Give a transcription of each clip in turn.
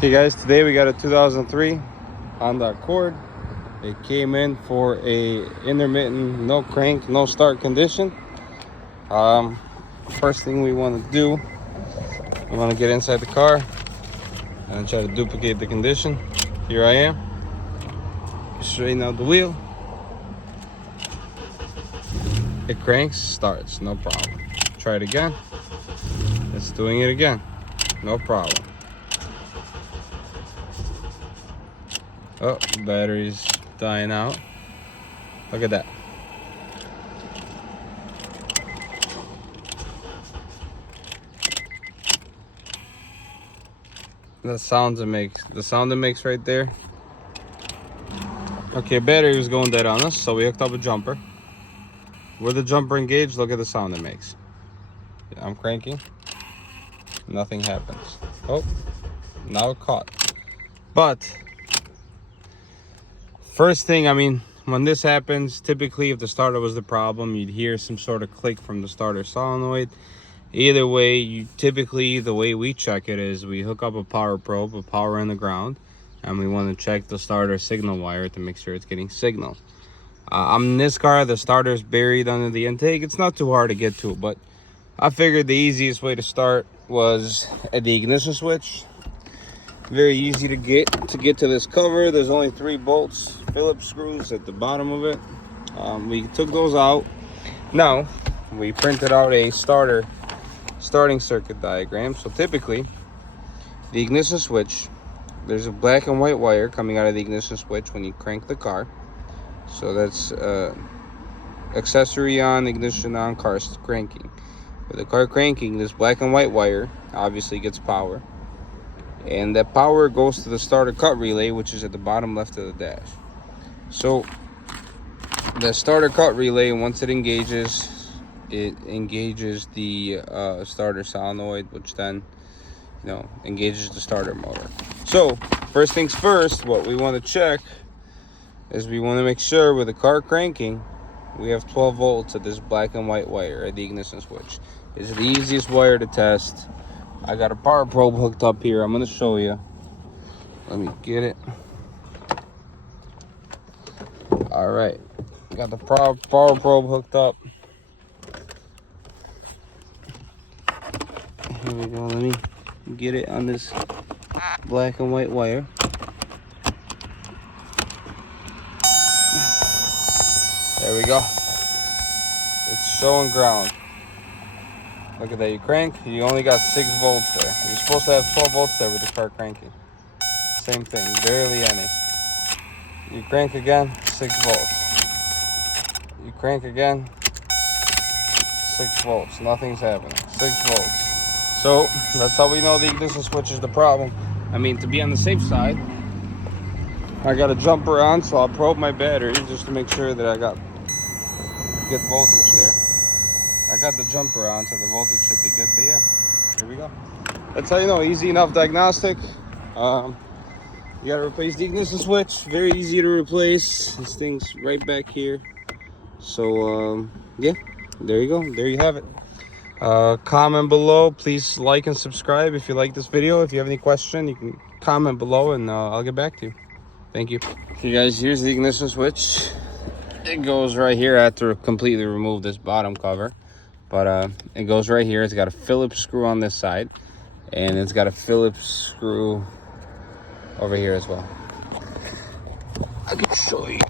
Okay guys, today we got a 2003 Honda Accord. It came in for a intermittent, no crank, no start condition. First thing we want to do, we want to get inside the car and try to duplicate the condition. Here I am. Straighten out the wheel. It cranks, starts, no problem. Try it again. It's doing it again, no problem. Oh, battery's dying out. Look at that. The sound it makes right there. Okay, battery was going dead on us, so we hooked up a jumper. With the jumper engaged, look at the sound it makes. Yeah, I'm cranking. Nothing happens. Oh, now it caught. But first thing, when this happens, typically if the starter was the problem, you'd hear some sort of click from the starter solenoid. Either way, typically the way we check it is we hook up a power probe, a power in the ground, and we want to check the starter signal wire to make sure it's getting signal. On this car, the starter's buried under the intake. It's not too hard to get to, but I figured the easiest way to start was at the ignition switch. Very easy to get to this cover. There's only 3 bolts, Phillips screws at the bottom of it. We took those out. Now we printed out a starting circuit diagram. So typically the ignition switch, there's a black and white wire coming out of the ignition switch when you crank the car. So that's accessory on, ignition on, car cranking. With the car cranking, this black and white wire obviously gets power, and that power goes to the starter cut relay, which is at the bottom left of the dash. So the starter cut relay, once it engages the starter solenoid, which then engages the starter motor. So first things first, what we want to check is we want to make sure with the car cranking we have 12 volts at this black and white wire at the ignition switch. It's the easiest wire to test. I got a power probe hooked up here. I'm going to show you. Let me get it. All right, got the power probe hooked up. Here we go. Let me get it on this black and white wire. There we go. It's showing ground. Look at that. You crank, you only got 6 volts there. You're supposed to have 12 volts there with the car cranking. Same thing, barely any. You crank again, 6 volts. You crank again, 6 volts. Nothing's happening. 6 volts. So that's how we know the ignition switch is the problem. To be on the safe side, I got a jumper on, so I'll probe my battery just to make sure that I got good voltage there. I got the jumper on, so the voltage should be good. But yeah, here we go. That's how you know, easy enough diagnostic. You gotta replace the ignition switch. Very easy to replace. This thing's right back here. So yeah, there you go. There you have it. Comment below. Please like and subscribe if you like this video. If you have any question, you can comment below and I'll get back to you. Thank you. Okay guys, here's the ignition switch. It goes right here. I have to completely remove this bottom cover, but it goes right here. It's got a Phillips screw on this side, and it's got a Phillips screw over here as well. I can show you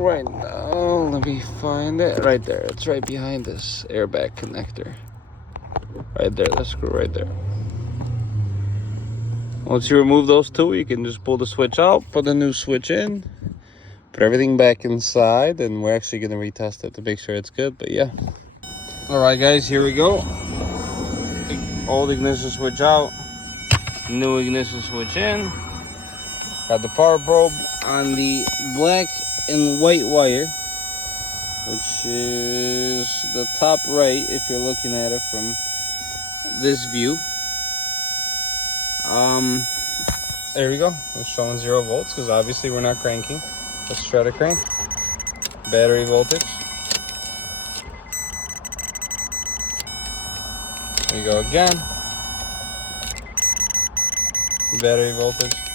right now. Let me find it. Right there. It's right behind this airbag connector. Right there. That screw right there. Once you remove those 2, you can just pull the switch out, put the new switch in, put everything back inside, and we're actually going to retest it to make sure it's good. But yeah. All right, guys, here we go. Old ignition switch out, new ignition switch in. Got the power probe on the black and white wire, which is the top right if you're looking at it from this view. There we go. It's showing 0 volts because obviously we're not cranking. Let's try to crank. Battery voltage. There you go again. Battery voltage.